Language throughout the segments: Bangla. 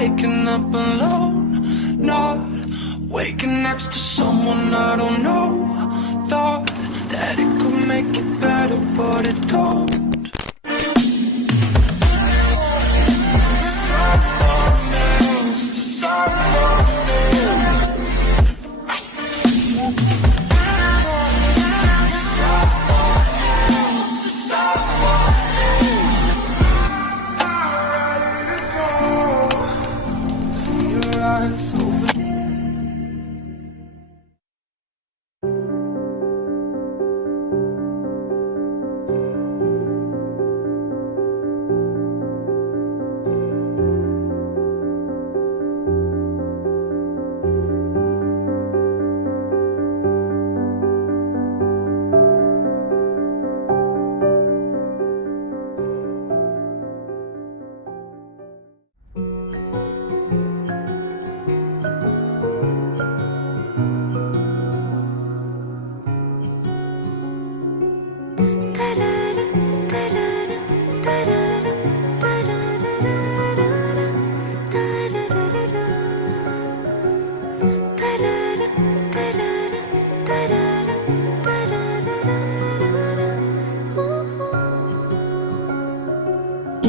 waking up alone, not waking next to someone I don't know. Thought that it could make it better, but it don't.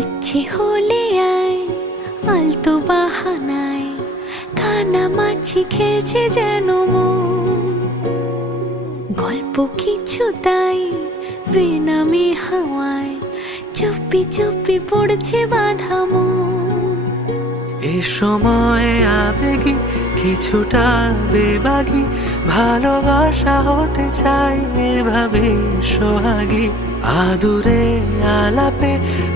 ইচ্ছে হলে আয় আলতো বাহানায়, কানামাছি খেলছে যেন মন। গল্প কিছু তাই বেনামে হাওয়ায়, চুপি চুপি পড়ছে বাঁধা মন। এ সময় আবেগী কিছুটা বেবাগী, ভালোবাসা হতে চাই এভাবে সোহাগী। আদুরে আলাপে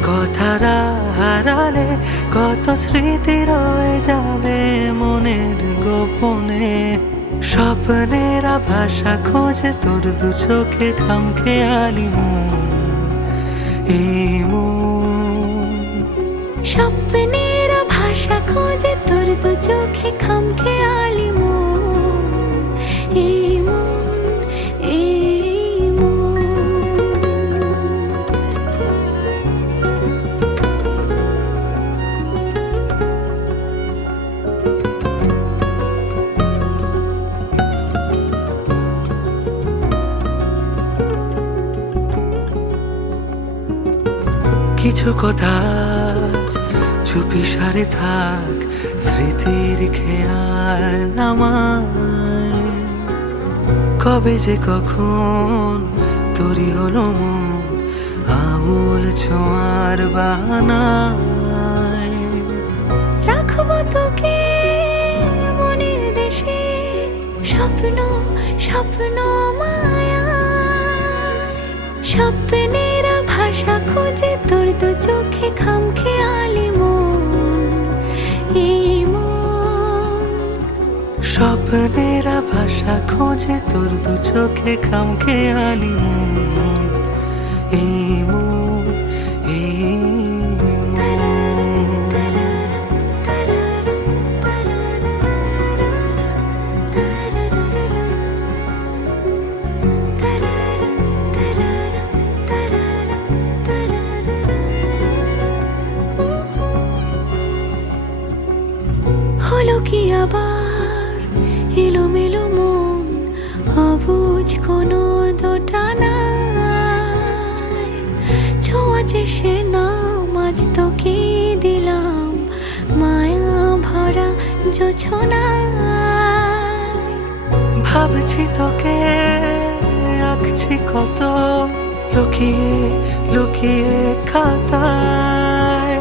কথারা হারালে, কত স্মৃতি রয়ে যাবে মনের গোপনে। স্বপ্নেরা ভাষা খোঁজে তোর দু চোখে খামখেয়ালি মন, এই মন। স্বপ্নেরা ভাষা খোঁজে তোর দু চোখে খামখেয়ালি মন, এই মন, এই মন। কিছু কথা চুপি সারে থাক, স্মৃতির খেয়াল নামায়। কবে যে কখন তরি হলো মন, আঙুল ছোঁয়ার বাহানায়। রাখবো তোকে মনের দেশে, স্বপ্ন স্বপ্ন মায়া। স্বপ্নেরা ভাষা খোঁজে তোর দু চোখে খামখেয়ালি মন, এই মন। স্বপ্নেরা ভাষা খোঁজে তোর দু চোখে খামখেয়ালি মন, এই মন, এই হলো কি আবার এলোমেলো মন, অবুঝ কোনো দোটানায়। ছোঁয়াচে সে নাম আজ তোকে দিলাম, মায়া ভরা জোছনায়। ভাবছি তোকে আঁকছি কত, লুকিয়ে লুকিয়ে খাতায়।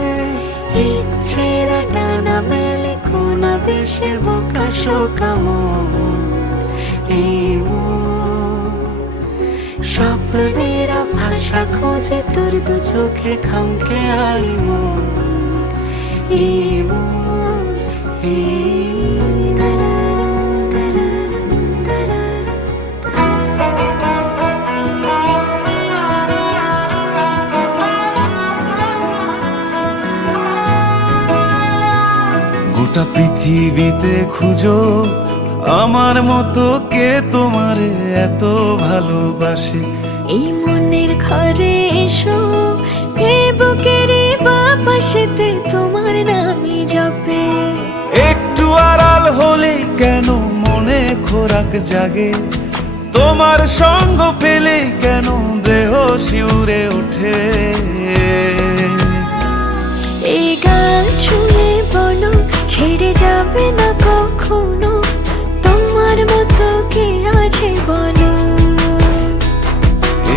ইচ্ছেরা ডানা মেলে কোনা বেশে বোকা শোকা মন, এই মন। স্বপ্নেরা ভাষা খোঁজে তোর দু চোখে খামখেয়ালি মন, এই মন, এই গোটা পৃথিবীতে খুঁজো আমার মতো কে তোমারে এত ভালোবাসে। এই মনের ঘরে এসো, এই বুকের বাপাশেতে তোমার নামই জপে। খোরাক জাগে, তোমার সঙ্গ পেলে কেন দেহ শিউরে ওঠে। এই গান ছুঁয়ে বলো ছেড়ে যাবে না কখনো, তোমার মতো কে আছে বলো।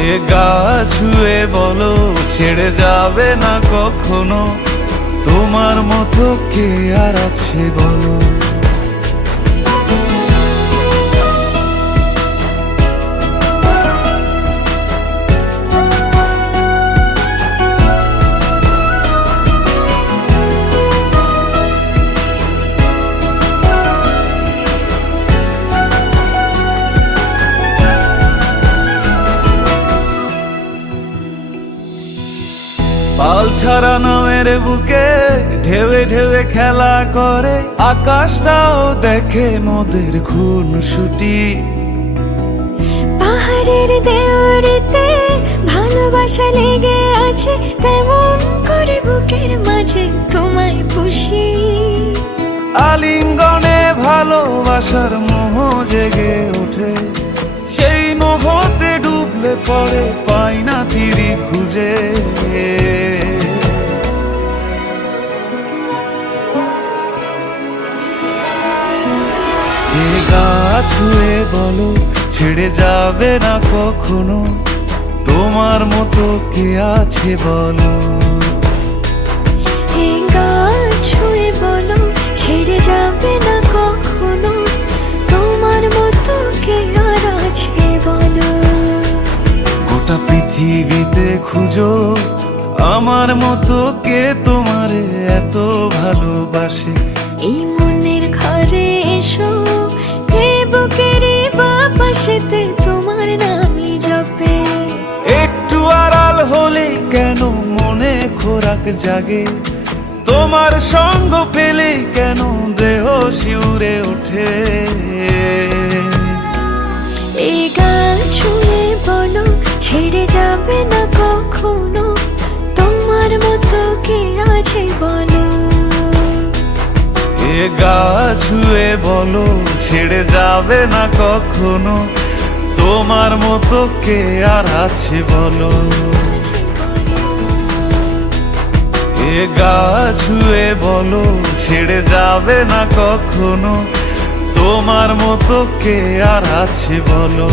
এ গা ছুঁয়ে বলো ছেড়ে যাবে না কখনো, তোমার মতো কে আর আছে বলো। পাল ছাড়া নামের বুকে ঢেউে ঢেউে খেলা করে, আকাশটাও দেখে মোদের খুনসুটি। পাহাড়ের দেওয়ারিতে ভালোবাসা লেগে আছে, তেমন করে বুকের মাঝে তোমায় পুষি। আলিঙ্গনে ভালোবাসার মোহ জেগে ওঠে, সেই মোহতে ডুবলে পরে পাই না তীরি খুঁজে। এ গা ছুঁয়ে বলো ছেড়ে যাবে না কখনো, তোমার মতো কে আছে বলো। এই গান ছুঁয়ে বলো ছেড়ে যাবে না কখনো, তোমার মতো কে আর আছে বলো। গোটা পৃথিবীতে খুঁজো আমার মতো কে তোমারে এত ভালোবাসে। এই মনের ঘরে এসো, এই বুকের বাপাশেতে তোমার নামই জপে। একটু আড়াল হলে কেন মনে খোরাক জাগে, তোমার সঙ্গ পেলে কেন দেহ শিউরে ওঠে। এই গান ছুঁয়ে বলো ছেড়ে যাবে না কখনো, তোমার মতো কে আছে বলো। এ গা ছুঁয়ে বলো ছেড়ে যাবে না কখনো, তোমার মতো কে আর আছে বলো। এ গা ছুঁয়ে বলো ছেড়ে যাবে না কখনো, তোমার মতো কে আর আছে বলো।